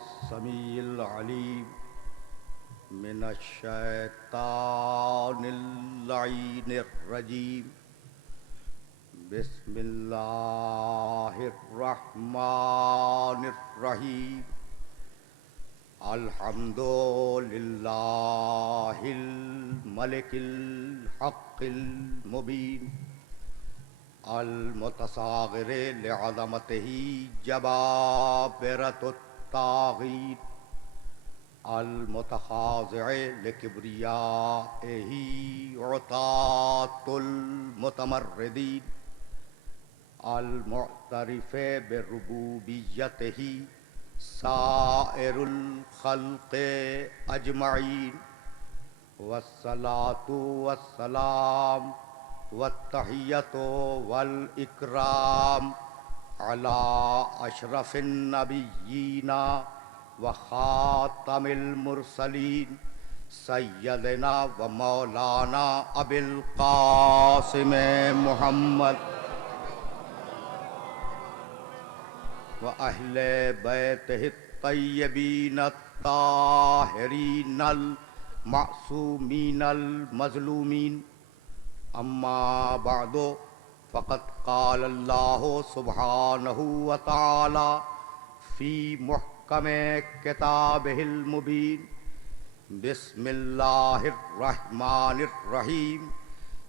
السميع العليم من الشيطان اللعين الرجيم. بسم الله الرحمن الرحيم. الحمد لله الملك الحق المبين المتصاغر لعظمته جبابرة الطاغين المتخاضع لكبريائه عطاة المتمردين المعترف بربوبيته سائر الخلق اجمعین. والصلاة والسلام والتحیۃ والاکرام علی اشرف النبیین وخاتم المرسلین سیدنا و مولانا ابی القاسم محمد وأهل بيته الطيبين الطاهرين المعصومين المظلومين. أما بعد فقد قال الله سبحانه وتعالى في محكم كتابه المبين. بسم الله الرحمن الرحيم.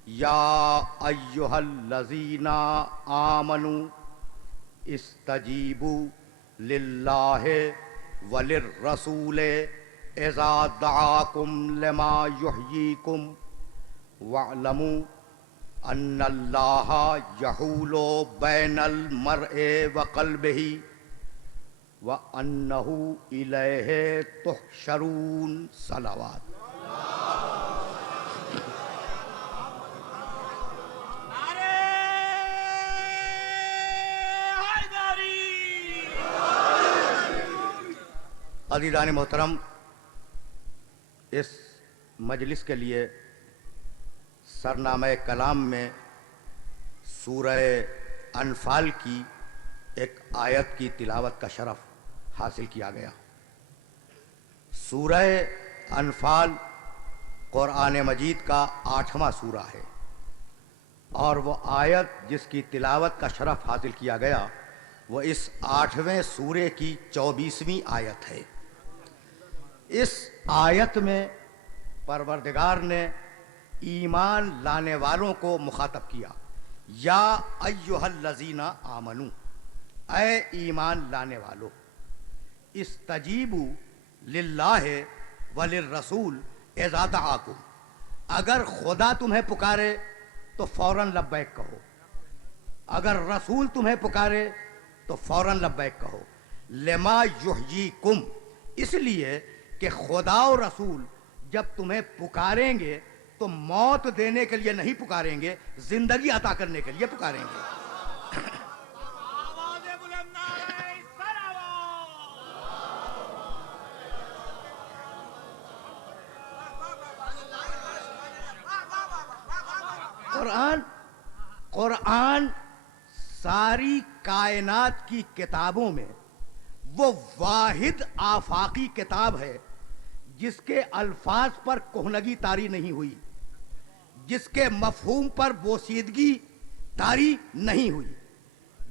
يا أيها الذين آمنوا استجیبوا للہ وللرسول اذا دعاکم لما یحییکم واعلموا ان اللہ یحول بین المرء وقلبہ وانہ الیہ تحشرون. صلوات. عزیزان محترم، اس مجلس کے لیے سرنامہ کلام میں سورہ انفال کی ایک آیت کی تلاوت کا شرف حاصل کیا گیا. سورہ انفال قرآن مجید کا 8واں سورہ ہے، اور وہ آیت جس کی تلاوت کا شرف حاصل کیا گیا وہ اس 8ویں سورے کی 24ویں آیت ہے. اس آیت میں پروردگار نے ایمان لانے والوں کو مخاطب کیا. یا ایھا الذین آمنو، اے ایمان لانے والو، استجیبوا للہ وللرسول اذا دعاکم، اگر خدا تمہیں پکارے تو فوراً لبیک کہو، اگر رسول تمہیں پکارے تو فوراً لبیک کہو. لما یحییکم، اس لیے کہ خدا و رسول جب تمہیں پکاریں گے تو موت دینے کے لیے نہیں پکاریں گے، زندگی عطا کرنے کے لیے پکاریں گے. قرآن ساری کائنات کی کتابوں میں وہ واحد آفاقی کتاب ہے جس کے الفاظ پر کہنگی طاری نہیں ہوئی، جس کے مفہوم پر بوسیدگی طاری نہیں ہوئی،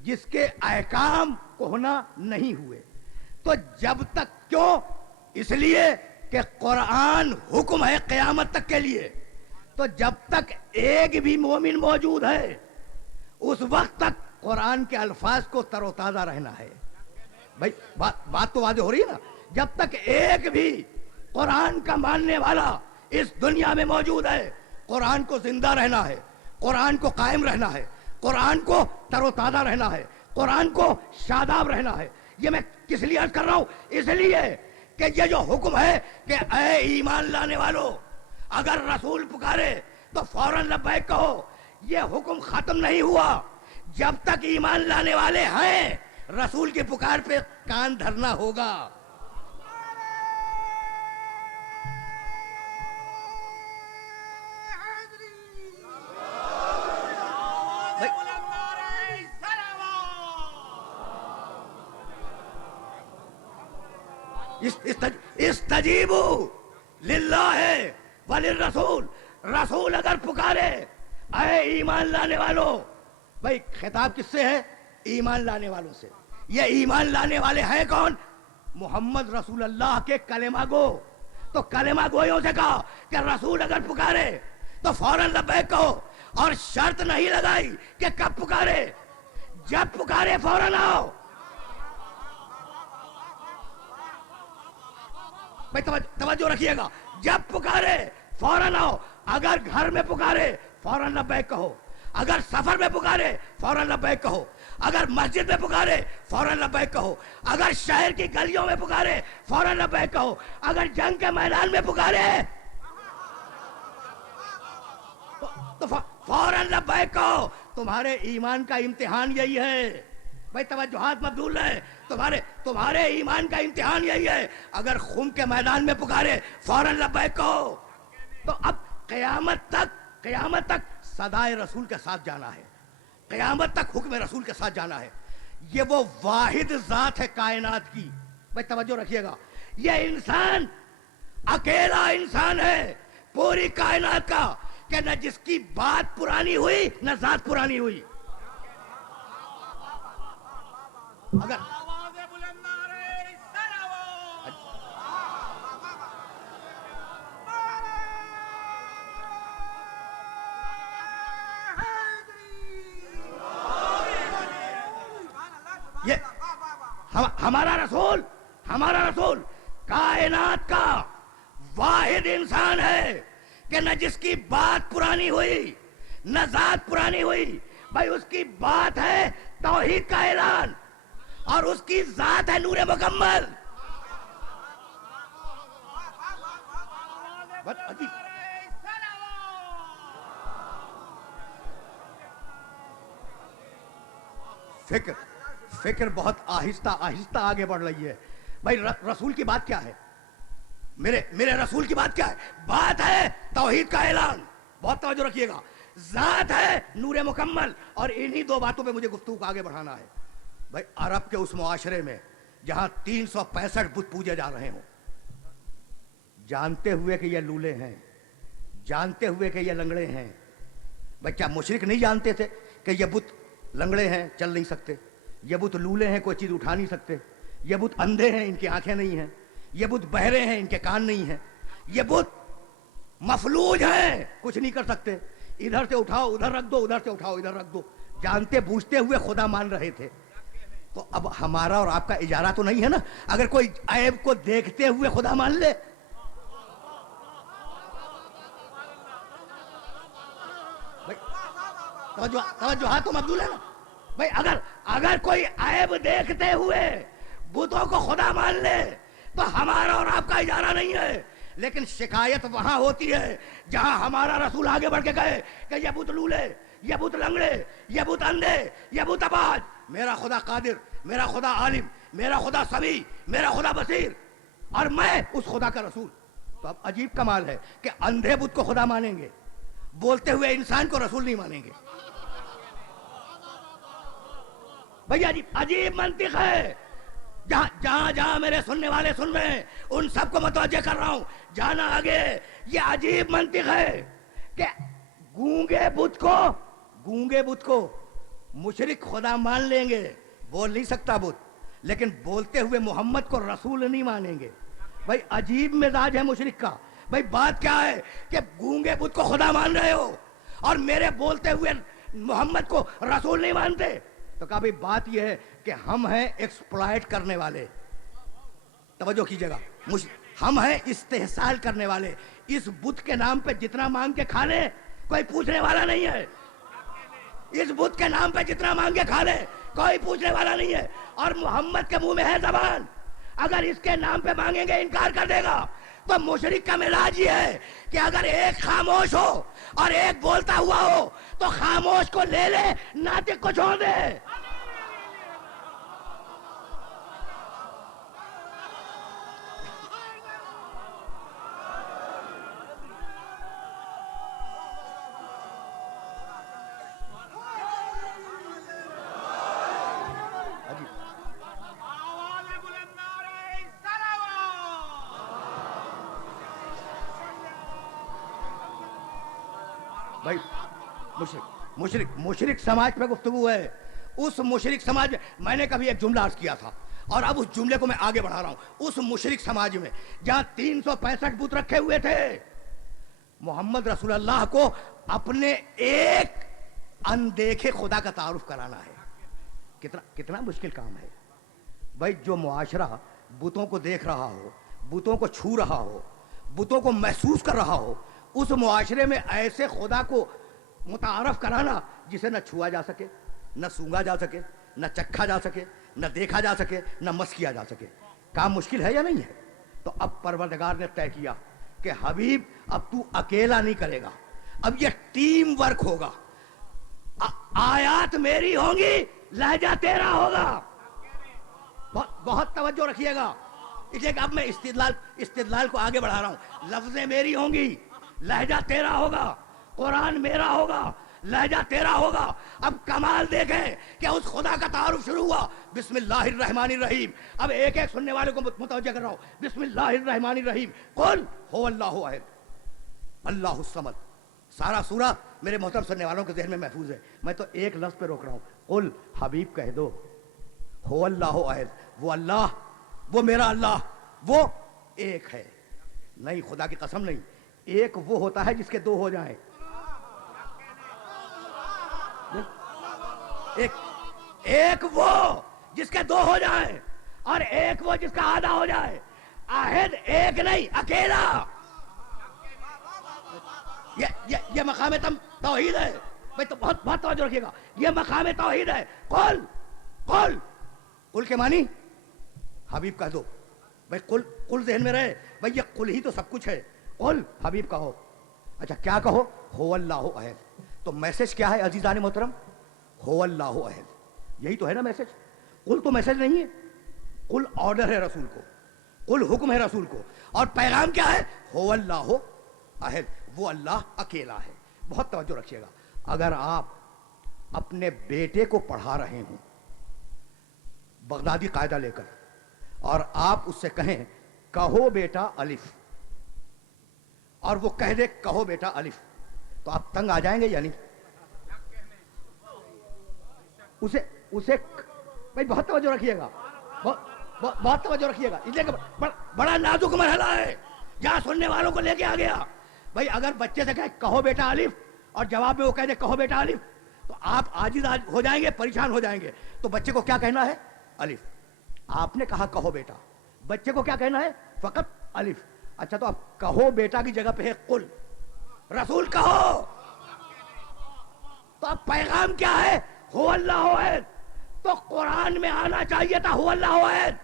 جس کے احکام کہنا نہیں ہوئے. تو جب تک، کیوں؟ اس لیے کہ قرآن حکم ہے قیامت تک کے لیے. تو جب تک ایک بھی مومن موجود ہے اس وقت تک قرآن کے الفاظ کو تر و تازہ رہنا ہے. بھائی بات تو واضح ہو رہی ہے نا. جب تک ایک بھی قرآن کا ماننے والا اس دنیا میں موجود ہے، قرآن کو زندہ رہنا ہے، قرآن کو قائم رہنا ہے، قرآن کو تر و تازہ رہنا ہے، قرآن کو شاداب رہنا ہے. یہ میں کس لیے عرض کر رہا ہوں؟ اس لیے کہ یہ جو حکم ہے کہ اے ایمان لانے والو، اگر رسول پکارے تو فوراً لبیک کہو، یہ حکم ختم نہیں ہوا. جب تک ایمان لانے والے ہیں رسول کی پکار پہ کان دھرنا ہوگا. استجیبو للہ وللرسول، رسول اگر پکارے اے ایمان لانے والوں. بھائی خطاب کس سے ہے؟ ایمان لانے والوں سے. یہ ایمان لانے والے ہیں کون؟ محمد رسول اللہ کے کلمہ گو. تو کلمہ گویوں سے کہا کہ رسول اگر پکارے تو فوراً لبیک کہو، اور شرط نہیں لگائی کہ کب پکارے، جب پکارے فوراً آؤ. بھائی توجہ رکھیے گا، جب پکارے فوراً آؤ. اگر گھر میں پکارے فوراً لبیک کہو، اگر سفر میں پکارے فوراً لبیک کہو، اگر مسجد میں پکارے فوراً لبیک کہو، اگر شہر کی گلیوں میں پکارے فوراً لبیک کہو، اگر جنگ کے میدان میں پکارے تو فوراً لبیک کہو. تمہارے ایمان کا امتحان یہی ہے. بھائی توجہات مبذول رہے. تمہارے ایمان کا امتحان یہی ہے. اگر خم کے میدان میں پکارے فوراً لبیک کہو. تو اب قیامت تک صدائے رسول کے ساتھ جانا ہے، قیامت تک حکم رسول کے ساتھ جانا ہے. یہ وہ واحد ذات ہے کائنات کی. بھائی توجہ رکھیے گا، یہ انسان اکیلا انسان ہے پوری کائنات کا کہ نہ جس کی بات پرانی ہوئی نہ ذات پرانی ہوئی. اگر یہ ہمارا رسول کائنات کا واحد انسان ہے کہ نہ جس کی بات پرانی ہوئی نہ ذات پرانی ہوئی. بھائی اس کی بات ہے توحید کا اعلان، اور اس کی ذات ہے نور مکمل. فکر بہت آہستہ آگے بڑھ رہی ہے. بھائی رسول کی بات کیا ہے؟ میرے رسول کی بات کیا ہے؟ بات ہے توحید کا اعلان. بہت توجہ رکھیے گا. ذات ہے نور مکمل، اور انہی دو باتوں پہ مجھے گفتگو کو آگے بڑھانا ہے. بھائی عرب کے اس معاشرے میں جہاں 365 بت پوجے جا رہے ہوں، جانتے ہوئے کہ یہ لولے ہیں، جانتے ہوئے کہ یہ لنگڑے ہیں. بھائی کیا مشرک نہیں جانتے تھے کہ یہ بت لنگڑے ہیں، چل نہیں سکتے، یہ بت لولے ہیں، کوئی چیز اٹھا نہیں سکتے، یہ بت اندھے ہیں، ان کی آنکھیں نہیں ہیں، یہ بت بہرے ہیں، ان کے کان نہیں ہیں، یہ بت مفلوج ہیں، کچھ نہیں کر سکتے، ادھر سے اٹھاؤ ادھر رکھ دو، ادھر سے اٹھاؤ ادھر رکھ دو. جانتے بوجھتے ہوئے خدا مان رہے تھے. تو اب ہمارا اور آپ کا اجارہ تو نہیں ہے نا اگر کوئی عیب کو دیکھتے ہوئے خدا مان لے. توجہ تو مبذول ہے نا. بھائی اگر کوئی عیب دیکھتے ہوئے بتوں کو خدا مان لے تو ہمارا اور آپ کا اجارہ نہیں ہے. لیکن شکایت وہاں ہوتی ہے جہاں ہمارا رسول آگے بڑھ کے کہے کہ یہ بت لولے، یہ بت لنگڑے، یہ بت اندھے، یہ بت اباج، میرا خدا قادر، میرا خدا عالم، میرا خدا سمیع، میرا خدا بصیر، اور میں اس خدا کا رسول. تو اب عجیب کمال ہے کہ اندھے بت کو خدا مانیں گے، بولتے ہوئے انسان کو رسول نہیں مانیں گے. بھئی عجیب منطق ہے. جہاں میرے سننے والے سن رہے ہیں ان سب کو متوجہ کر رہا ہوں، جانا آگے. یہ عجیب منطق ہے کہ گونگے بت کو مشرک خدا مان لیں گے، بول نہیں سکتا بت، لیکن بولتے ہوئے محمد کو رسول نہیں مانیں گے. بھائی عجیب مزاج ہے مشرک کا. بھائی بات کیا ہے کہ گونگے بت کو خدا مان رہے ہو اور میرے بولتے ہوئے محمد کو رسول نہیں مانتے. تو کہا بھئی بات یہ ہے کہ ہم ہیں ایکسپلائٹ کرنے والے. توجہ کیجئے گا، ہم ہیں استحصال کرنے والے. اس بت کے نام پہ جتنا مانگ کے کھا لے کوئی پوچھنے والا نہیں ہے. اس بت کے نام پہ جتنا مانگ کے کھا لے کوئی پوچھنے والا نہیں ہے. اور محمد کے منہ میں ہے زبان، اگر اس کے نام پہ مانگیں گے انکار کر دے گا. تو مشرک کا ملاج یہ ہے کہ اگر ایک خاموش ہو اور ایک بولتا ہوا ہو تو خاموش کو لے لے، ناطق کو چھوڑ دے. بھائی مشرک سماج پہ گفتگو ہے. اس مشرک سماج میں نے کبھی ایک جملہ عرض کیا تھا اور اب اس جملے کو میں آگے بڑھا رہا ہوں. اس مشرک سماج میں جہاں 365 بت رکھے ہوئے تھے, محمد رسول اللہ کو اپنے ایک اندیکھے خدا کا تعارف کرانا ہے. کتنا مشکل کام ہے بھائی. جو معاشرہ بتوں کو دیکھ رہا ہو, بتوں کو چھو رہا ہو, بتوں کو محسوس کر رہا ہو, اس معاشرے میں ایسے خدا کو متعارف کرانا جسے نہ چھوا جا سکے, نہ سونگا جا سکے, نہ چکھا جا سکے, نہ دیکھا جا سکے, نہ مس کیا جا سکے, کام مشکل ہے یا نہیں ہے؟ تو اب پروردگار نے طے کیا کہ حبیب اب تو اکیلا نہیں کرے گا, اب یہ ٹیم ورک ہوگا. آیات میری ہوں گی, لہجہ تیرا ہوگا. بہت توجہ رکھیے گا, اس لیے کہ اب میں استدلال کو آگے بڑھا رہا ہوں. لفظیں میری ہوں گی, لہجہ تیرا ہوگا. قرآن میرا ہوگا, لہجہ تیرا ہوگا. اب کمال دیکھیں کہ اس خدا کا تعارف شروع ہوا. بسم اللہ الرحمن الرحیم. اب ایک ایک سننے والے کو متوجہ کر رہا ہوں. بسم اللہ الرحمن الرحیم. قل هو اللہ احد اللہ الصمد. سارا سورہ میرے محترم سننے والوں کے ذہن میں محفوظ ہے. میں تو ایک لفظ پہ روک رہا ہوں. قل, حبیب کہہ دو, هو اللہ احد, وہ اللہ, وہ میرا اللہ, وہ ایک ہے. نہیں, خدا کی قسم نہیں, ایک وہ ہوتا ہے جس کے دو ہو جائیں. ایک وہ جس کے دو ہو جائیں اور ایک وہ جس کا آدھا ہو جائے. آہد ایک نہیں, اکیلا. یہ مقام توحید ہے بھائی. تو بہت توجہ رکھیے گا, یہ مقام توحید ہے. قل, قل, قل کے معنی حبیب کہہ دو بھائی. قل ذہن میں رہے بھائی, یہ قل ہی تو سب کچھ ہے. قل, حبیب کہو. اچھا کیا کہو؟ هو اللہ احد. تو میسج کیا ہے عزیزان محترم؟ هو اللہ احد. یہی تو ہے نا میسج. قل تو میسج نہیں ہے, قل آرڈر ہے رسول کو, قل حکم ہے رسول کو, اور پیغام کیا ہے؟ هو اللہ احد, وہ اللہ اکیلا ہے. بہت توجہ رکھیے گا. اگر آپ اپنے بیٹے کو پڑھا رہے ہوں بغدادی قاعدہ لے کر, اور آپ اس سے کہیں کہو بیٹا الف, اور وہ کہہ دے کہو بیٹا الف, تو آپ تنگ آ جائیں گے یا نہیں؟ اسے بھائی بہت توجہ رکھیے گا, بہت توجہ رکھیے گا. اس لیے کہ بڑا نازک مرحلہ ہے جہاں سننے والوں کو لے کے آ گیا. بھائی اگر بچے سے کہے کہو بیٹا الف, اور جواب میں وہ کہہ دے کہو بیٹا الف, تو آپ عاجز ہو جائیں گے, پریشان ہو جائیں گے. تو بچے کو کیا کہنا ہے؟ الف. آپ نے کہا کہو بیٹا, بچے کو کیا کہنا ہے؟ فقط الف. اچھا تو اب کہو بیٹا کی جگہ پہ ہے قل, رسول کہو. تو اب پیغام کیا ہے؟ هو اللہ احد. تو قرآن میں آنا چاہیے تھا هو اللہ احد.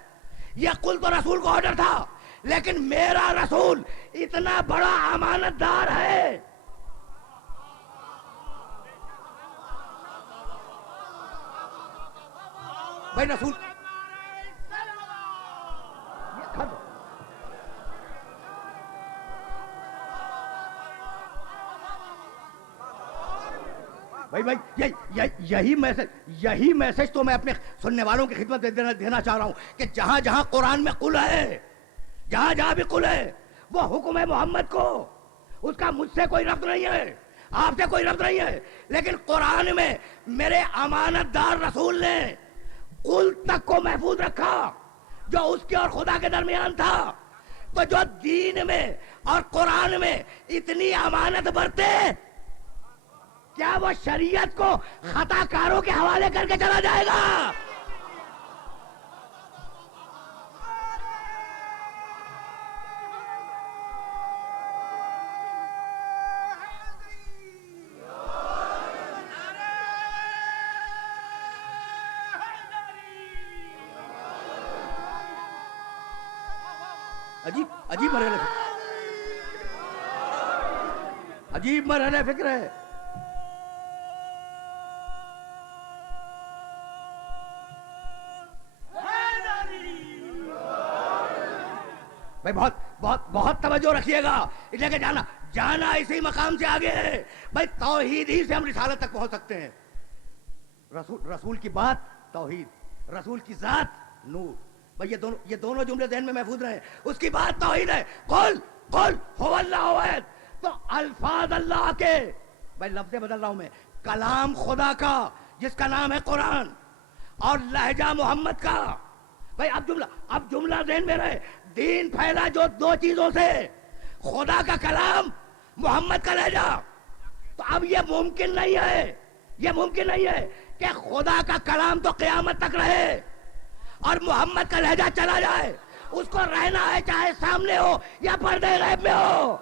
یہ قل تو رسول کو آرڈر تھا, لیکن میرا رسول اتنا بڑا امانت دار ہے. بھائی رسول بھائی یہی میسج تو میں اپنے سننے والوں کی خدمت دینا چاہ رہا ہوں کہ جہاں جہاں قرآن میں قل ہے, جہاں جہاں بھی قل ہے, وہ حکم ہے محمد کو. اس کا مجھ سے کوئی ربط نہیں ہے, آپ سے کوئی ربط نہیں ہے. لیکن قرآن میں میرے امانت دار رسول نے قل تک کو محفوظ رکھا, جو اس کے اور خدا کے درمیان تھا. تو جو دین میں اور قرآن میں اتنی امانت برتے, کیا وہ شریعت کو خطا کاروں کے حوالے کر کے چلا جائے گا؟ عجیب مرحلہ فکر ہے. بھائی بہت توجہ رکھیے گا, اس لیے کہ جانا اسی مقام سے آگے ہے. بھائی توحید ہی سے ہم رسالت تک پہنچ سکتے ہیں. رسول کی بات توحید, رسول کی ذات نور. بھائی یہ دونوں جملے ذہن میں محفوظ رہے. اس کی بات توحید ہے. قل هو اللہ احد. تو الفاظ اللہ کے بھائی لفظیں بدل رہا ہوں میں. کلام خدا کا جس کا نام ہے قرآن اور لہجہ محمد کا. بھائی اب جملہ ذہن میں رہے. دین پھیلا جو دو چیزوں سے, خدا کا کلام, محمد کا لہجہ. تو اب یہ ممکن نہیں ہے کہ خدا کا کلام تو قیامت تک رہے اور محمد کا لہجہ چلا جائے. اس کو رہنا ہے چاہے سامنے ہو یا پردے غیب میں ہو.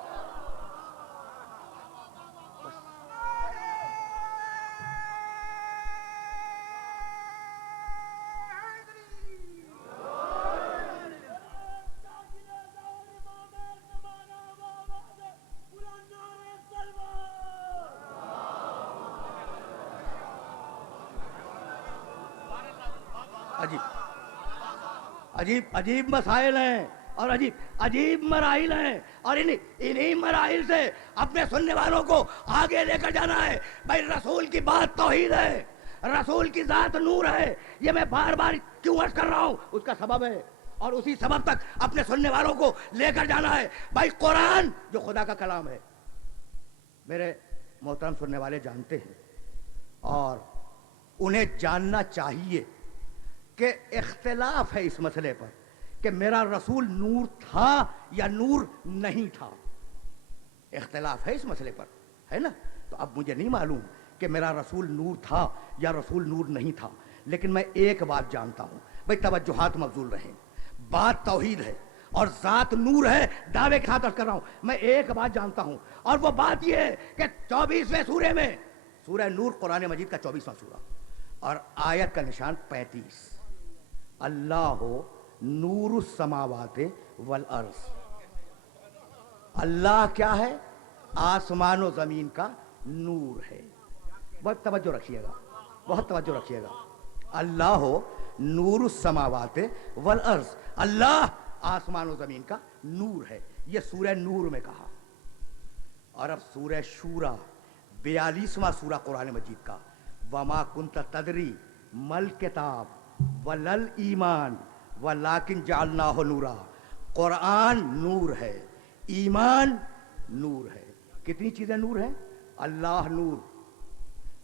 عجیب مسائل ہیں اور عجیب مراحل ہیں, اور انہی مراحل سے اپنے سننے والوں کو آگے لے کر جانا ہے. بھائی رسول کی بات توحید ہے, رسول کی ذات نور ہے. یہ میں بار بار کیوں عرض کر رہا ہوں, اس کا سبب ہے, اور اسی سبب تک اپنے سننے والوں کو لے کر جانا ہے. بھائی قرآن جو خدا کا کلام ہے, میرے محترم سننے والے جانتے ہیں اور انہیں جاننا چاہیے کہ اختلاف ہے اس مسئلے پر کہ میرا رسول نور تھا یا نور نہیں تھا. اختلاف ہے اس مسئلے پر, ہے نا. تو اب مجھے نہیں معلوم کہ میرا رسول نور تھا یا رسول نور نہیں تھا, لیکن میں ایک بات جانتا ہوں. بھائی توجہات مبذول رہیں, بات توحید ہے اور ذات نور ہے, دعوے کے ساتھ عرض کر رہا ہوں. میں ایک بات جانتا ہوں اور وہ بات یہ ہے کہ 24ویں سورے میں, سورہ نور قرآن مجید کا 24واں سورہ اور آیت کا نشان 35, اللہ نور السماوات والارض. اللہ کیا ہے؟ آسمان و زمین کا نور ہے. بہت توجہ رکھیے گا, بہت توجہ رکھیے گا. اللہ نور السماوات والارض, اللہ آسمان و زمین کا نور ہے. یہ سورہ نور میں کہا. اور اب سورہ شورى 42واں سورہ قرآن مجید کا, وما کنت تدری مل کتاب ولل ایمان ولیکن جعلناہ نورا. قرآن نور ہے, ایمان نور ہے. کتنی چیزیں نور ہیں؟ اللہ نور,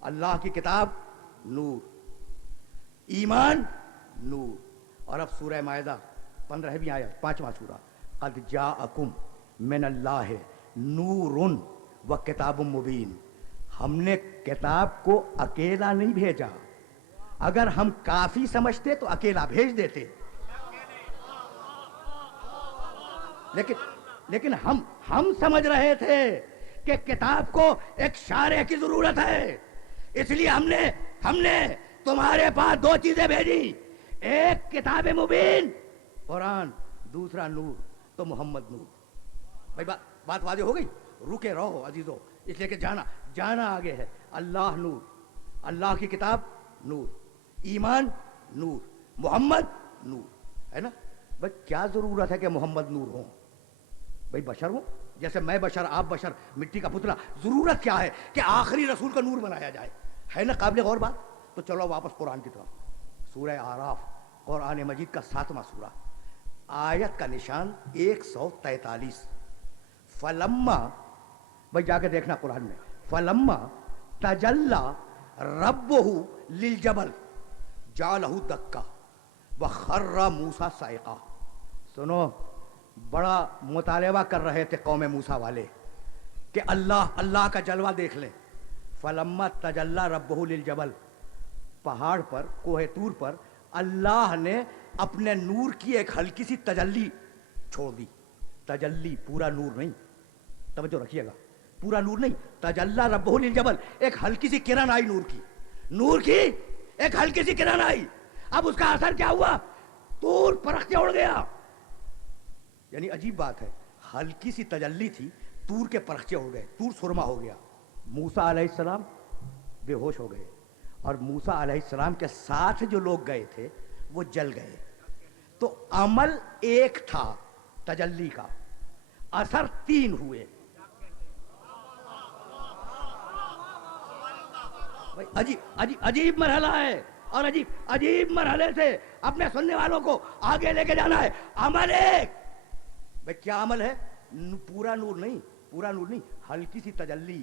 اللہ کی کتاب نور, ایمان نور. اور اب سورہ مائدہ 15ویں آیت 5واں سورہ, قد جاءکم من اللہ نور و کتاب مبین. ہم نے کتاب کو اکیلا نہیں بھیجا, اگر ہم کافی سمجھتے تو اکیلا بھیج دیتے, لیکن ہم سمجھ رہے تھے کہ کتاب کو ایک شارح کی ضرورت ہے, اس لیے ہم نے تمہارے پاس دو چیزیں بھیجی, ایک کتاب مبین قرآن, دوسرا نور تو محمد نور. بھائی بات واضح ہو گئی؟ رکے رہو عزیزو, اس لیے کہ جانا آگے ہے. اللہ نور, اللہ کی کتاب نور, ایمان نور, محمد نور, ہے نا. بھائی کیا ضرورت ہے کہ محمد نور ہوں؟ بھائی بشر ہوں, جیسے میں بشر, آپ بشر, مٹی کا پتلا. ضرورت کیا ہے کہ آخری رسول کا نور بنایا جائے؟ ہے نا قابل غور بات. تو چلو واپس قرآن کی طرف. سورہ اعراف قرآن مجید کا 7واں سورہ, آیت کا نشان 143. فلما, بھائی جا کے دیکھنا قرآن میں, فلما تجلی ربہ للجبل جعلہ دکا وخر موسیٰ صعقا. سنو, بڑا مطالبہ کر رہے تھے قوم موسیٰ والے کہ اللہ کا جلوہ دیکھ لیں. فلما تجلی ربہ للجبل, پہاڑ پر, کوہ طور پر اللہ نے اپنے نور کی ایک ہلکی سی تجلی چھوڑ دی. تجلی, پورا نور نہیں, توجہ رکھیے گا, پورا نور نہیں. تجلی ربہ للجبل, ایک ہلکی سی کرن آئی نور کی ایک ہلکی سی کرن آئی. اب اس کا اثر کیا ہوا؟ طور پرختے اڑ گیا. یعنی عجیب بات ہے, ہلکی سی تجلی تھی, طور کے پرخچے اڑ گئے, طور سرما ہو گیا. موسیٰ علیہ السلام بے ہوش ہو گئے, اور موسیٰ علیہ السلام کے ساتھ جو لوگ گئے تھے وہ جل گئے. تو عمل ایک تھا تجلی کا, اثر 3 ہوئے. عجیب مرحلہ ہے, اور عجیب مرحلے سے اپنے سننے والوں کو آگے لے کے جانا ہے. عمل ایک. بھئی کیا عمل ہے؟ پورا نور نہیں, ہلکی سی تجلی,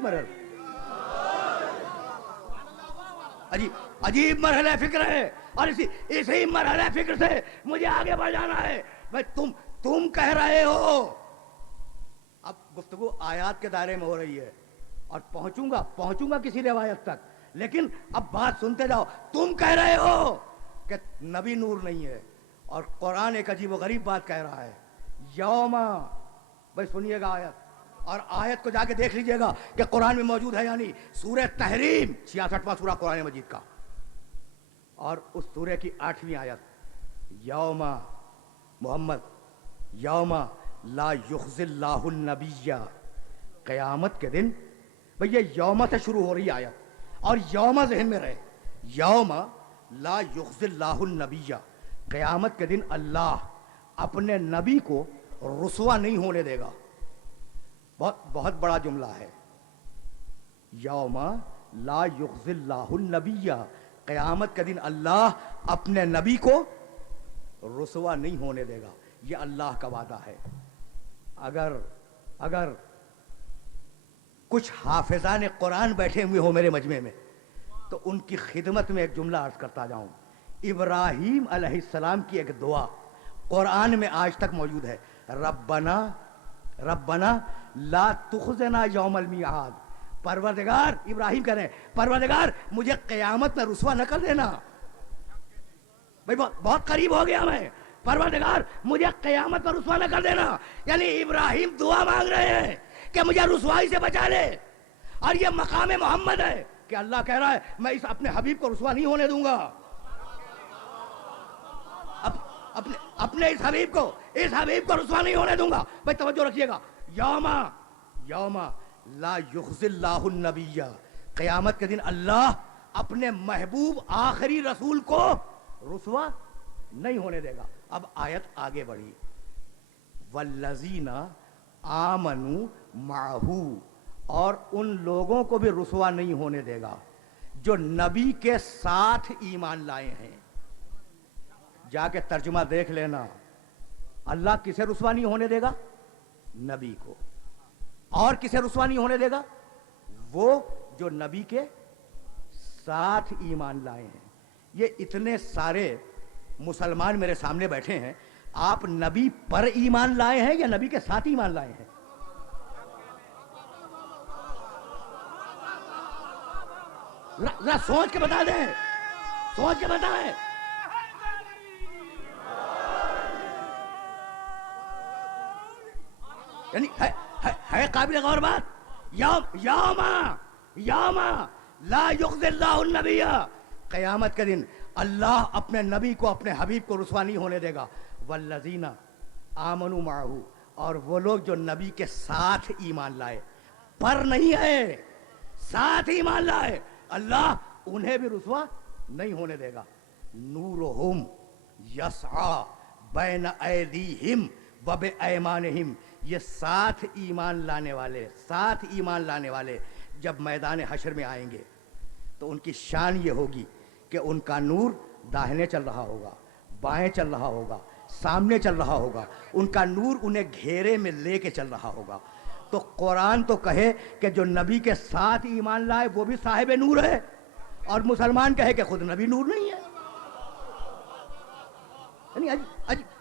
عجیب مرحلہ، عجیب مرحلہ فکر ہے، اور اسی مرحلہ فکر سے مجھے آگے بڑھ جانا ہے. بھائی تم کہہ رہے ہو، اب گفتگو آیات کے دائرے میں ہو رہی ہے اور پہنچوں گا کسی روایت تک، لیکن اب بات سنتے جاؤ. تم کہہ رہے ہو کہ نبی نور نہیں ہے، اور قرآن ایک عجیب و غریب بات کہہ رہا ہے. یوما، بھائی سنیے گا آیت، اور آیت کو جا کے دیکھ لیجئے گا کہ قرآن میں موجود ہے. یعنی سورہ تحریم 66واں سورہ قرآن مجید کا، اور اس سورہ کی 8ویں آیت، یوما محمد، یوما لا یخزی اللہ النبی، قیامت کے دن. بھئی یہ یوما سے شروع ہو رہی آیت، اور یوما ذہن میں رہے. یوما لا یخزی اللہ النبی، قیامت کے دن اللہ اپنے نبی کو رسوا نہیں ہونے دے گا. بہت بڑا جملہ ہے. یوما لا یخزی اللہ النبی، قیامت کے دن اللہ اپنے نبی کو رسوا نہیں ہونے دے گا. یہ اللہ کا وعدہ ہے. اگر کچھ حافظان قرآن بیٹھے ہوئے ہو میرے مجمع میں، تو ان کی خدمت میں ایک جملہ عرض کرتا جاؤں. ابراہیم علیہ السلام کی ایک دعا قرآن میں آج تک موجود ہے، ربنا لا تخزنا یوم المیعاد. پروردگار، ابراہیم کہہ رہے ہیں، پروردگار مجھے قیامت میں رسوا نہ کر دینا. بھائی بہت قریب ہو گیا میں. پروردگار مجھے قیامت پر رسوا نہ کر دینا. یعنی ابراہیم دعا مانگ رہے ہیں کہ مجھے رسوائی سے بچا لے. اور یہ مقام محمد ہے کہ اللہ کہہ رہا ہے میں اس اپنے حبیب کو رسوا نہیں ہونے دوں گا. اپنے اس حبیب کو رسوا نہیں ہونے دوں گا. بھائی توجہ رکھیے گا. یوما لا یخزی اللہ النبی، قیامت کے دن اللہ اپنے محبوب آخری رسول کو رسوا نہیں ہونے دے گا. اب آیت آگے بڑھی، والذین آمنوا معہ، اور ان لوگوں کو بھی رسوا نہیں ہونے دے گا جو نبی کے ساتھ ایمان لائے ہیں. جا کے ترجمہ دیکھ لینا. اللہ کسے رسوا نہیں ہونے دے گا؟ نبی کو. اور کسے رسوا نہیں ہونے دے گا؟ وہ جو نبی کے ساتھ ایمان لائے ہیں. یہ اتنے سارے مسلمان میرے سامنے بیٹھے ہیں، آپ نبی پر ایمان لائے ہیں یا نبی کے ساتھ ایمان لائے ہیں؟ ذرا سوچ کے بتا دیں، سوچ کے بتائیں. یعنی ہے قابل غور بات. یوما لا یخزی اللہ النبی، قیامت کے دن اللہ اپنے نبی کو، اپنے حبیب کو رسوا نہیں ہونے دے گا. والذین آمنوا معہ، اور وہ لوگ جو نبی کے ساتھ ایمان لائے، پر نہیں ہے، ساتھ ایمان لائے، اللہ انہیں بھی رسوا نہیں ہونے دے گا. نورہم یسعی بین ایدیہم و بایمانہم. یہ ساتھ ایمان لانے والے جب میدان حشر میں آئیں گے تو ان کی شان یہ ہوگی کہ ان کا نور داہنے چل رہا ہوگا، بائیں چل رہا ہوگا، سامنے چل رہا ہوگا. ان کا نور انہیں گھیرے میں لے کے چل رہا ہوگا. تو قرآن تو کہے کہ جو نبی کے ساتھ ایمان لائے وہ بھی صاحب نور ہے، اور مسلمان کہے کہ خود نبی نور نہیں ہے. یعنی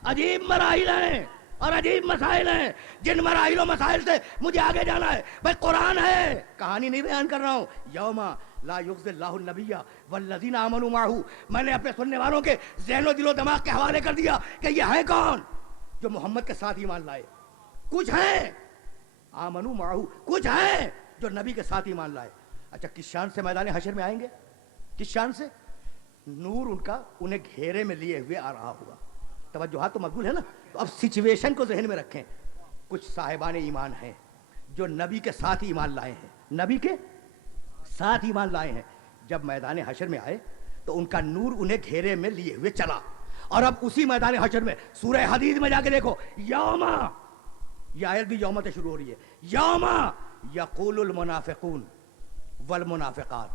عجیب مراحل ہیں اور عجیب مسائل ہیں، جن مراحل و مسائل سے مجھے آگے جانا ہے. بھائی قرآن ہے، کہانی نہیں بیان کر رہا ہوں. یوما لا یخزی اللہ النبی والذین آمنوا معہ. میں نے اپنے سننے والوں کے ذہن و دل و دماغ کے حوالے کر دیا کہ یہ ہے کون جو محمد کے ساتھ ایمان لائے. کچھ ہیں آمنوا معہ، کچھ ہیں جو نبی کے ساتھ ایمان لائے. اچھا کس شان سے میدان حشر میں آئیں گے؟ کس شان سے؟ نور ان کا انہیں گھیرے میں لیے ہوئے آ رہا ہوگا. توجہات تو مقبول ہے نا. تو اب سچویشن کو ذہن میں رکھیں. کچھ صاحبان ایمان ہیں جو نبی کے ساتھ ایمان لائے ہیں، نبی کے ساتھ ایمان لائے ہیں. جب میدان حشر میں آئے تو ان کا نور انہیں گھیرے میں لیے ہوئے چلا. اور اب اسی میدان حشر میں سورہ حدید میں جا کے دیکھو، یوما، یہ آیت بھی یوما سے شروع ہو رہی ہے. یوما یقول المنافقون والمنافقات.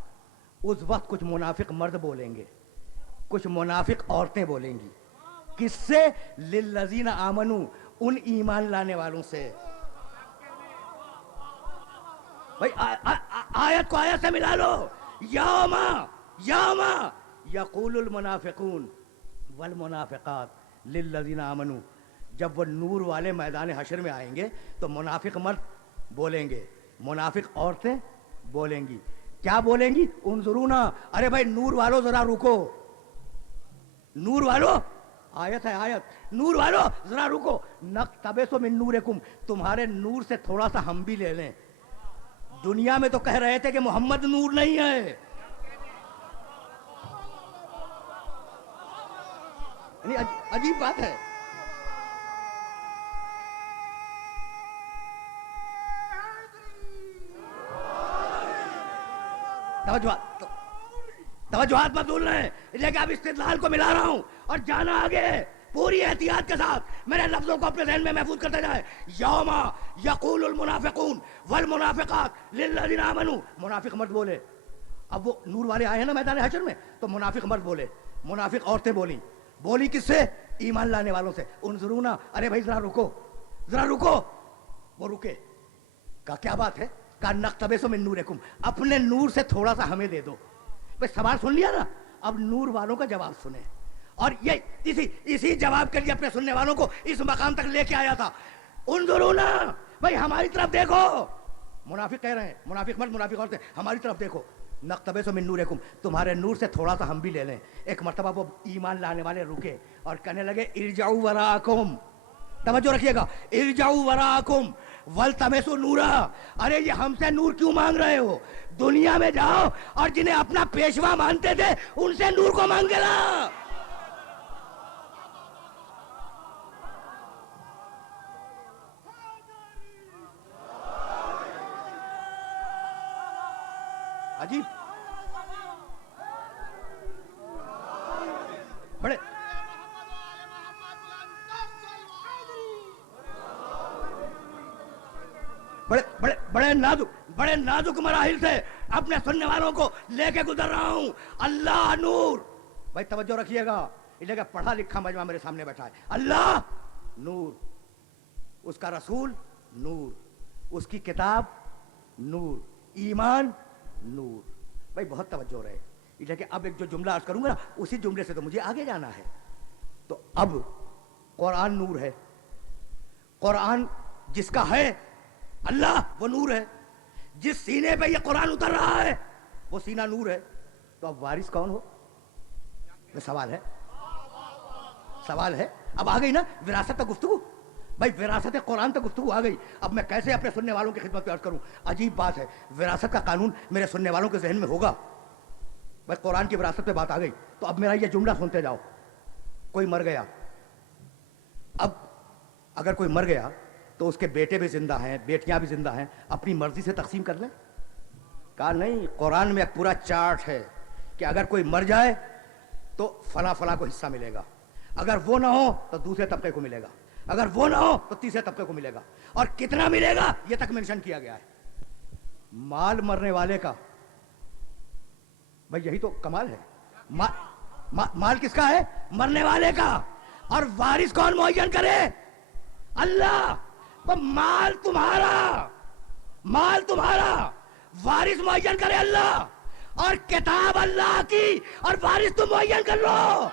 اس وقت کچھ منافق مرد بولیں گے، کچھ منافق عورتیں بولیں گی. کس سے؟ للذین آمنوا، ان ایمان لانے والوں سے. بھائی آیت کو آیت سے ملا لو. یوما یوما یقول المنافقون والمنافقات للذین آمنوا. جب وہ نور والے میدان حشر میں آئیں گے تو منافق مرد بولیں گے, منافق عورتیں بولیں گی. کیا بولیں گی؟ انظرونا, ارے بھائی نور والو ذرا رکو, نور والو, آیت ہے آیت, نور والو ذرا رکو, نقتبس من نورکم, تمہارے نور سے تھوڑا سا ہم بھی لے لیں. دنیا میں تو کہہ رہے تھے کہ محمد نور نہیں ہے, یعنی عجیب بات ہے. توجہات مت بھول رہے ہیں, لیکن اب استدلال کو ملا رہا ہوں اور جانا آگے پوری احتیاط کے ساتھ. میرے لفظوں کو اپنے ذہن میں محفوظ کرتے جائے. یوما یقول المنافقون والمنافقات للذین آمنوا, منافق مرد بولے. اب وہ نور والے آئے ہیں نا میدان حشر میں, تو منافق مرد بولے, منافق عورتیں بولی. بولی کس سے؟ ایمان لانے والوں سے. انظرونا, ارے بھائی ذرا رکو, ذرا رکو. وہ رکے, کہا کیا بات ہے؟ کہا نقتبس من نورکم, اپنے نور سے تھوڑا سا ہمیں دے دو. بھائی سوال سن لیا نا, اب نور والوں کا جواب سنیں. اور یہ اسی جواب کے لیے اپنے سننے والوں کو اس مقام تک لے کے آیا تھا. انظرونا, بھائی ہماری طرف دیکھو. منافق کہہ رہے ہیں, منافق مرد منافق عورتیں, ہماری طرف دیکھو. نقتبس من نورکم, تمہارے نور سے تھوڑا سا ہم بھی لے لیں. ایک مرتبہ وہ ایمان لانے والے رکے اور کہنے لگے ارجعوا وراءکم. توجہ رکھیے گا, ارجعوا وراءکم والتمسوا نورا. ارے یہ ہم سے نور کیوں مانگ رہے ہو؟ دنیا میں جاؤ اور جنہیں اپنا پیشوا مانتے تھے ان سے نور کو مانگ کے لا. عجیب, بڑے بڑے نازک مراحل سے اپنے سننے والوں کو لے کے گزر رہا ہوں. اللہ نور. بھائی توجہ رکھیے گا, یہ پڑھا لکھا مجمع میرے سامنے بیٹھا ہے. اللہ نور, اس کا رسول نور, اس کی کتاب نور, ایمان نور. بھائی بہت توجہ رہے, لیکن اب ایک جو جملہ عرض کروں گا نا, اسی جملے سے تو مجھے آگے جانا ہے. تو اب قرآن نور ہے, قرآن جس کا ہے اللہ وہ نور ہے. جس سینے پہ یہ قرآن اتر رہا ہے وہ سینہ نور ہے. تو اب وارث کون ہو؟ یہ سوال ہے, سوال ہے. اب آ گئی نا وراثت تک گفتگو. بھائی وراثت قرآن تک گفتگو آ گئی. اب میں کیسے اپنے سننے والوں کی خدمت پہ عرض کروں؟ عجیب بات ہے, وراثت کا قانون میرے سننے والوں کے ذہن میں ہوگا. بھائی قرآن کی وراثت پہ بات آ گئی تو اب میرا یہ جملہ سنتے جاؤ. کوئی مر گیا, اب اگر کوئی مر گیا تو اس کے بیٹے بھی زندہ ہیں, بیٹیاں بھی زندہ ہیں, اپنی مرضی سے تقسیم کر لیں. کہا نہیں, قرآن میں ایک پورا چارٹ ہے کہ اگر کوئی مر جائے تو فلاں فلاں کو حصہ ملے گا, اگر وہ نہ ہو تو دوسرے طبقے کو ملے گا, اگر وہ نہ ہو تو تیسرے طبقے کو ملے گا, اور کتنا ملے گا یہ تک مینشن کیا گیا ہے. مال مرنے والے کا, بھائی یہی تو کمال ہے. مال کس کا ہے؟ مرنے والے کا. اور وارث کون معین کرے؟ اللہ. تو مال تمہارا, مال تمہارا, وارث معین کرے اللہ, اور کتاب اللہ کی, اور وارث تم معین کر لو.